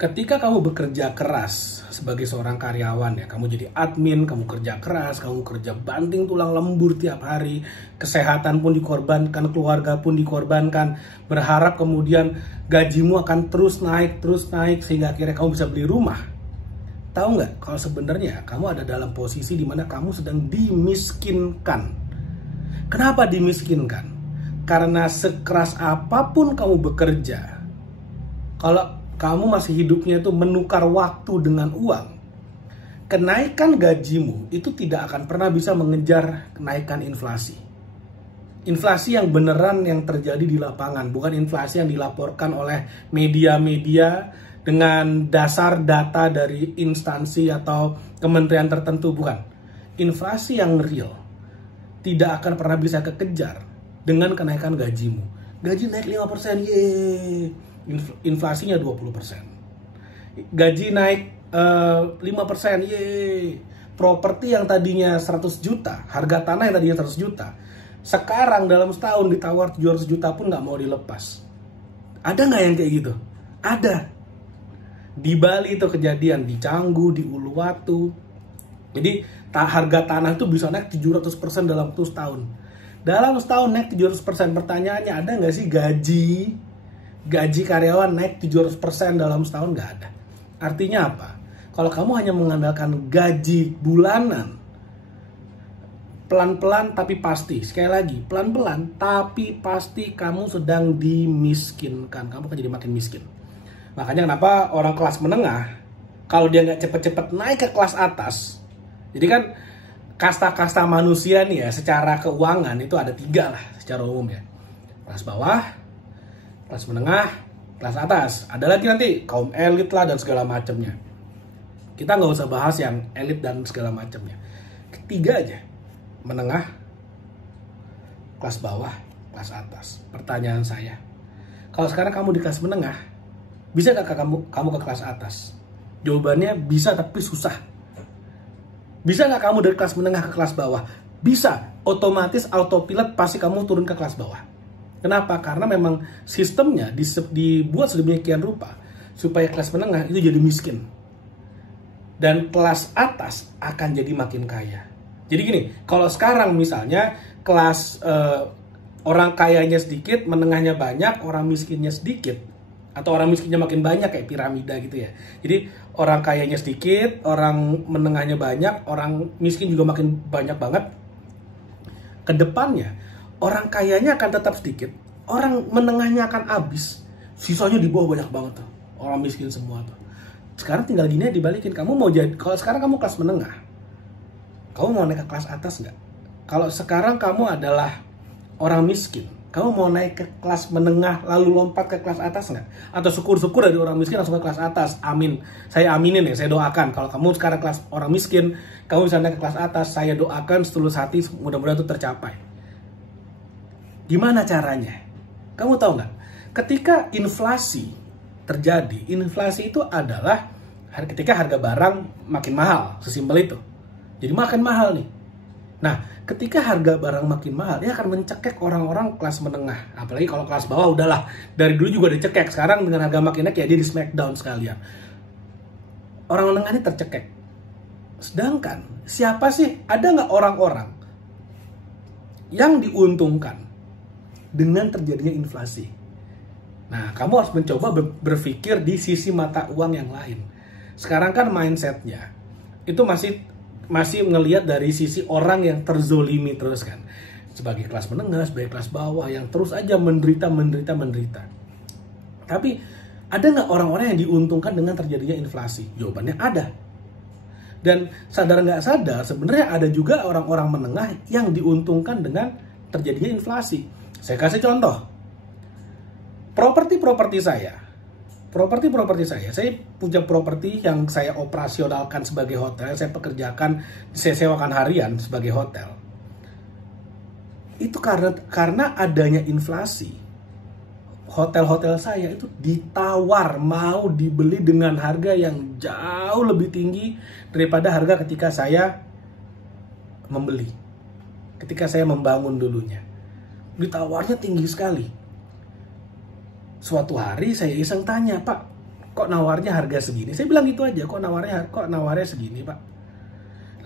Ketika kamu bekerja keras sebagai seorang karyawan ya, kamu jadi admin, kamu kerja keras, kamu kerja banting tulang lembur tiap hari, kesehatan pun dikorbankan, keluarga pun dikorbankan, berharap kemudian gajimu akan terus naik sehingga akhirnya kamu bisa beli rumah. Tahu nggak kalau sebenarnya kamu ada dalam posisi di mana kamu sedang dimiskinkan. Kenapa dimiskinkan? Karena sekeras apapun kamu bekerja, kalau kamu masih hidupnya itu menukar waktu dengan uang, kenaikan gajimu itu tidak akan pernah bisa mengejar kenaikan inflasi. Inflasi yang beneran yang terjadi di lapangan, bukan inflasi yang dilaporkan oleh media-media dengan dasar data dari instansi atau kementerian tertentu, bukan. Inflasi yang real tidak akan pernah bisa kekejar dengan kenaikan gajimu. Gaji naik 5%, yeay. Inflasinya 20%. Gaji naik 5%, yeay. Properti yang tadinya 100 juta, harga tanah yang tadinya 100 juta, sekarang dalam setahun ditawar 700 juta pun nggak mau dilepas. Ada nggak yang kayak gitu? Ada. Di Bali itu kejadian, di Canggu, di Uluwatu. Jadi harga tanah itu bisa naik 700% dalam satu tahun. Dalam setahun naik 700%. Pertanyaannya, ada nggak sih gaji karyawan naik 700% dalam setahun? Nggak ada. Artinya apa? Kalau kamu hanya mengandalkan gaji bulanan, pelan-pelan tapi pasti, sekali lagi, pelan-pelan tapi pasti kamu sedang dimiskinkan. Kamu akan jadi makin miskin. Makanya kenapa orang kelas menengah, kalau dia nggak cepet-cepet naik ke kelas atas, jadi kan kasta-kasta manusia nih ya, secara keuangan itu ada 3 lah secara umum ya. Kelas bawah, kelas menengah, kelas atas. Ada lagi nanti kaum elit lah dan segala macamnya. Kita nggak usah bahas yang elit dan segala macamnya. Ketiga aja, menengah, kelas bawah, kelas atas. Pertanyaan saya, kalau sekarang kamu di kelas menengah, bisa nggak kamu ke kelas atas? Jawabannya bisa, tapi susah. Bisa nggak kamu dari kelas menengah ke kelas bawah? Bisa. Otomatis autopilot pasti kamu turun ke kelas bawah. Kenapa? Karena memang sistemnya dibuat sedemikian rupa supaya kelas menengah itu jadi miskin. Dan kelas atas akan jadi makin kaya. Jadi gini, kalau sekarang misalnya kelas orang kayanya sedikit, menengahnya banyak, orang miskinnya sedikit, atau orang miskinnya makin banyak kayak piramida gitu ya. Jadi orang kayanya sedikit, orang menengahnya banyak, orang miskin juga makin banyak banget. Kedepannya orang kayanya akan tetap sedikit, orang menengahnya akan habis, sisanya di bawah banyak banget tuh, orang miskin semua tuh. Sekarang tinggal gini dibalikin, kamu mau jadi, kalau sekarang kamu kelas menengah, kamu mau naik ke kelas atas nggak? Kalau sekarang kamu adalah orang miskin, kamu mau naik ke kelas menengah lalu lompat ke kelas atas nggak? Atau syukur-syukur dari orang miskin langsung ke kelas atas? Amin. Saya aminin ya, saya doakan. Kalau kamu sekarang kelas orang miskin, kamu bisa naik ke kelas atas, saya doakan setulus hati, mudah-mudahan itu tercapai. Gimana caranya? Kamu tahu nggak? Ketika inflasi terjadi, inflasi itu adalah ketika harga barang makin mahal, sesimpel itu. Jadi makin mahal nih. Nah, ketika harga barang makin mahal, dia akan mencekek orang-orang kelas menengah. Apalagi kalau kelas bawah udahlah, dari dulu juga dicekek. Sekarang dengan harga makin naik ya dia di smackdown sekalian. Orang menengah ini tercekek. Sedangkan siapa sih? Ada nggak orang-orang yang diuntungkan dengan terjadinya inflasi? Nah, kamu harus mencoba berpikir di sisi mata uang yang lain. Sekarang kan mindsetnya itu masih ngelihat dari sisi orang yang terzolimi terus kan. Sebagai kelas menengah, sebagai kelas bawah yang terus aja menderita. Tapi ada nggak orang-orang yang diuntungkan dengan terjadinya inflasi? Jawabannya ada. Dan sadar nggak sadar, sebenarnya ada juga orang-orang menengah yang diuntungkan dengan terjadinya inflasi. Saya kasih contoh. Properti saya, saya punya properti yang saya operasionalkan sebagai hotel, saya pekerjakan, saya sewakan harian sebagai hotel. Itu karena adanya inflasi, hotel-hotel saya itu ditawar mau dibeli dengan harga yang jauh lebih tinggi daripada harga ketika saya membeli, ketika saya membangun dulunya. Ditawarnya tinggi sekali. Suatu hari saya iseng tanya, Pak, kok nawarnya harga segini? Saya bilang gitu aja, kok nawarnya segini Pak?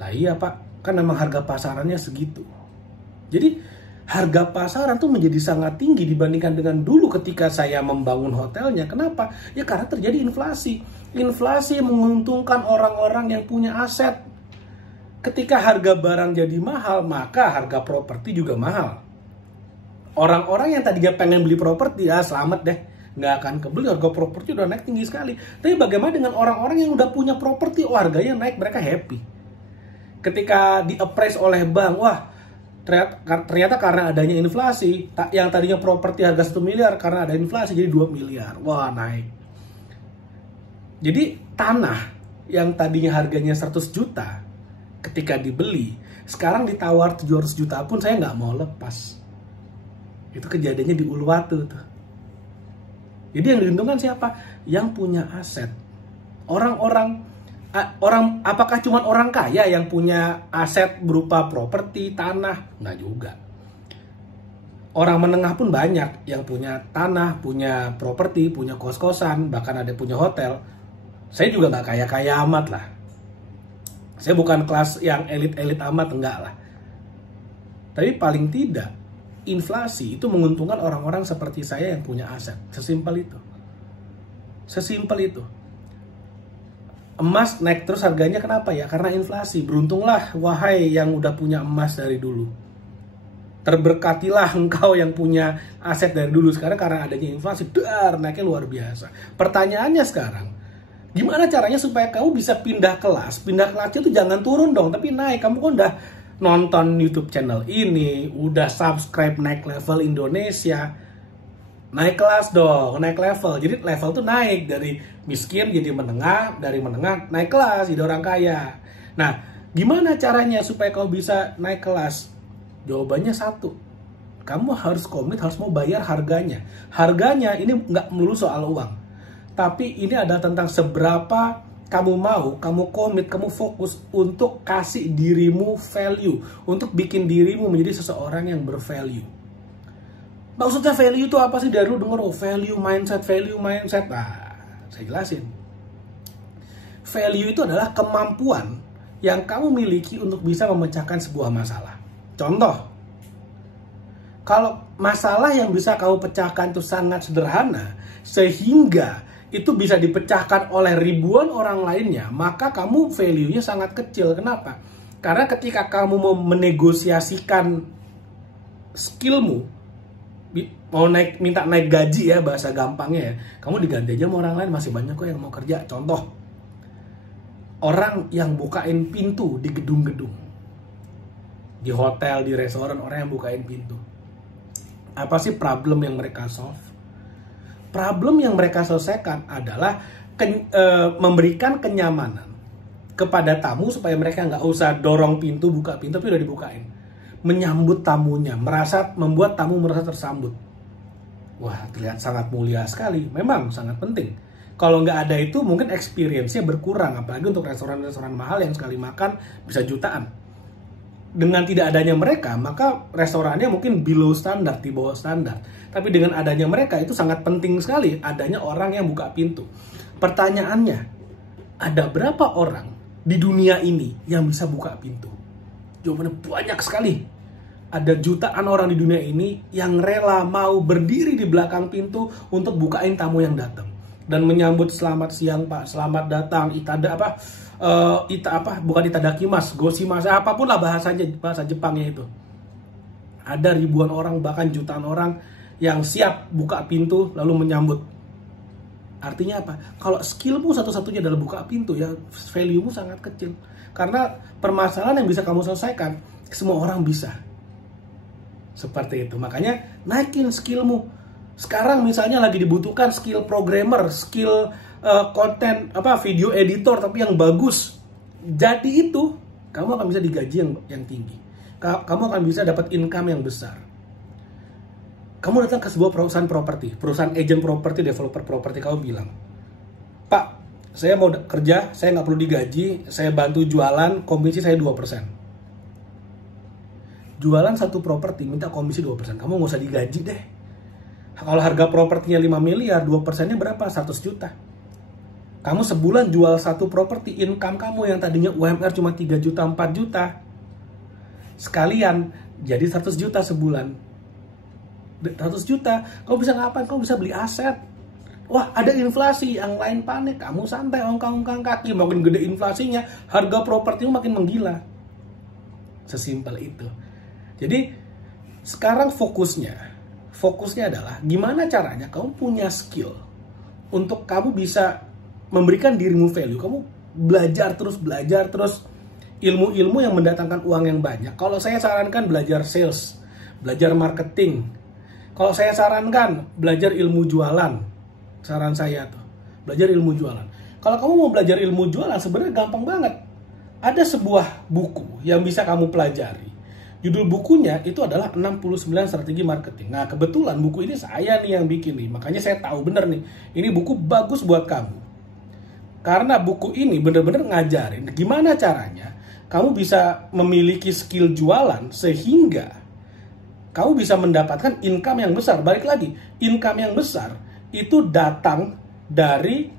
Lah iya Pak, kan memang harga pasarannya segitu. Jadi harga pasaran tuh menjadi sangat tinggi dibandingkan dengan dulu ketika saya membangun hotelnya. Kenapa? Ya karena terjadi inflasi. Inflasi menguntungkan orang-orang yang punya aset. Ketika harga barang jadi mahal, maka harga properti juga mahal. Orang-orang yang tadinya pengen beli properti, ya selamat deh, nggak akan kebeli, harga properti udah naik tinggi sekali. Tapi bagaimana dengan orang-orang yang udah punya properti, harganya naik, mereka happy. Ketika di-appraise oleh bank, wah ternyata karena adanya inflasi, yang tadinya properti harga 1 miliar, karena ada inflasi jadi 2 miliar, wah naik. Jadi tanah yang tadinya harganya 100 juta, ketika dibeli, sekarang ditawar 700 juta pun saya nggak mau lepas. Itu kejadiannya di Uluwatu tuh. Jadi yang diuntungkan siapa? Yang punya aset. Orang apakah cuma orang kaya yang punya aset berupa properti, tanah? Nggak juga. Orang menengah pun banyak yang punya tanah, punya properti, punya kos-kosan, bahkan ada punya hotel. Saya juga nggak kaya-kaya amat lah. Saya bukan kelas yang elit-elit amat, enggak lah. Tapi paling tidak, inflasi itu menguntungkan orang-orang seperti saya yang punya aset. Sesimpel itu. Sesimpel itu. Emas naik terus harganya kenapa ya? Karena inflasi. Beruntunglah wahai yang udah punya emas dari dulu. Terberkatilah engkau yang punya aset dari dulu. Sekarang karena adanya inflasi, naiknya luar biasa. Pertanyaannya sekarang, gimana caranya supaya kamu bisa pindah kelas? Pindah kelasnya tuh jangan turun dong, tapi naik. Kamu kan udah nonton YouTube channel ini, udah subscribe Naik Level Indonesia, naik kelas dong, naik level. Jadi level tuh naik dari miskin jadi menengah, dari menengah naik kelas jadi orang kaya. Nah, gimana caranya supaya kau bisa naik kelas? Jawabannya satu, kamu harus komit, harus mau bayar harganya. Harganya ini nggak melulu soal uang, tapi ini adalah tentang seberapa kamu mau, kamu komit, kamu fokus untuk kasih dirimu value, untuk bikin dirimu menjadi seseorang yang bervalue. Maksudnya value itu apa sih? Dari dulu denger, value mindset. Nah, saya jelasin. Value itu adalah kemampuan yang kamu miliki untuk bisa memecahkan sebuah masalah. Contoh, kalau masalah yang bisa kamu pecahkan itu sangat sederhana, sehingga itu bisa dipecahkan oleh ribuan orang lainnya, maka kamu value-nya sangat kecil. Kenapa? Karena ketika kamu mau menegosiasikan skillmu, mau minta naik gaji ya, bahasa gampangnya ya, kamu diganti aja sama orang lain, masih banyak kok yang mau kerja. Contoh, orang yang bukain pintu di gedung-gedung, di hotel, di restoran, orang yang bukain pintu. Apa sih problem yang mereka solve? Problem yang mereka selesaikan adalah memberikan kenyamanan kepada tamu supaya mereka nggak usah dorong pintu, buka pintu, tapi udah dibukain. Menyambut tamunya, membuat tamu merasa tersambut. Wah, terlihat sangat mulia sekali. Memang sangat penting. Kalau nggak ada itu mungkin experience-nya berkurang, apalagi untuk restoran-restoran mahal yang sekali makan bisa jutaan. Dengan tidak adanya mereka, maka restorannya mungkin below standar, di bawah standar. Tapi dengan adanya mereka, itu sangat penting sekali adanya orang yang buka pintu. Pertanyaannya, ada berapa orang di dunia ini yang bisa buka pintu? Jawabannya banyak sekali. Ada jutaan orang di dunia ini yang rela mau berdiri di belakang pintu untuk bukain tamu yang datang. Dan menyambut selamat siang Pak, selamat datang, bukan itadakimasu, goshimasu, apapun lah bahasa Jepangnya itu. Ada ribuan orang, bahkan jutaan orang yang siap buka pintu lalu menyambut. Artinya apa? Kalau skillmu satu-satunya adalah buka pintu, ya value-mu sangat kecil. Karena permasalahan yang bisa kamu selesaikan, semua orang bisa. Seperti itu. Makanya naikin skillmu. Sekarang misalnya lagi dibutuhkan skill programmer, skill konten video editor tapi yang bagus. Jadi itu kamu akan bisa digaji yang tinggi. Kamu akan bisa dapat income yang besar. Kamu datang ke sebuah perusahaan properti, perusahaan agent properti, developer properti, kamu bilang, "Pak, saya mau kerja, saya nggak perlu digaji, saya bantu jualan, komisi saya 2%. Jualan satu properti minta komisi 2%. Kamu nggak usah digaji deh. Kalau harga propertinya 5 miliar, 2%-nya berapa? 100 juta. Kamu sebulan jual satu properti, income kamu yang tadinya UMR cuma 3 juta, 4 juta, sekalian jadi 100 juta sebulan. 100 juta, kamu bisa ngapain? Kamu bisa beli aset. Wah, ada inflasi, yang lain panik, kamu santai ongkang-ongkang kaki, makin gede inflasinya, harga propertimu makin menggila. Sesimpel itu. Jadi, sekarang fokusnya adalah gimana caranya kamu punya skill untuk kamu bisa memberikan dirimu value. Kamu belajar terus ilmu-ilmu yang mendatangkan uang yang banyak. Kalau saya sarankan belajar sales, belajar marketing. Kalau saya sarankan belajar ilmu jualan. Saran saya tuh, belajar ilmu jualan. Kalau kamu mau belajar ilmu jualan sebenarnya gampang banget. Ada sebuah buku yang bisa kamu pelajari. Judul bukunya itu adalah 69 strategi marketing. Nah, kebetulan buku ini saya nih yang bikin nih. Makanya saya tahu bener nih, ini buku bagus buat kamu. Karena buku ini bener-bener ngajarin gimana caranya kamu bisa memiliki skill jualan sehingga kamu bisa mendapatkan income yang besar. Balik lagi, income yang besar itu datang dari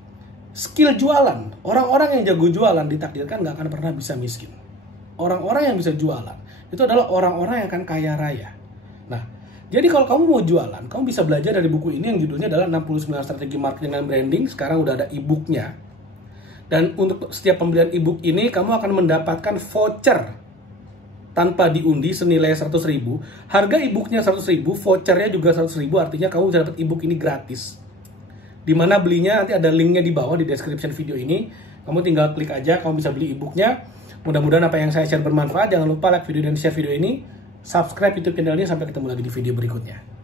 skill jualan. Orang-orang yang jago jualan ditakdirkan nggak akan pernah bisa miskin. Orang-orang yang bisa jualan itu adalah orang-orang yang akan kaya raya. Nah, jadi kalau kamu mau jualan, kamu bisa belajar dari buku ini yang judulnya adalah 69 strategi marketing dan branding. Sekarang udah ada e-booknya. Dan untuk setiap pembelian e-book ini, kamu akan mendapatkan voucher tanpa diundi senilai 100.000. Harga e-booknya 100.000, vouchernya juga 100.000, artinya kamu bisa dapat e-book ini gratis. Dimana belinya nanti ada linknya di bawah di description video ini. Kamu tinggal klik aja, kamu bisa beli e-booknya. Mudah-mudahan apa yang saya share bermanfaat. Jangan lupa like video dan share video ini. Subscribe YouTube channel ini. Sampai ketemu lagi di video berikutnya.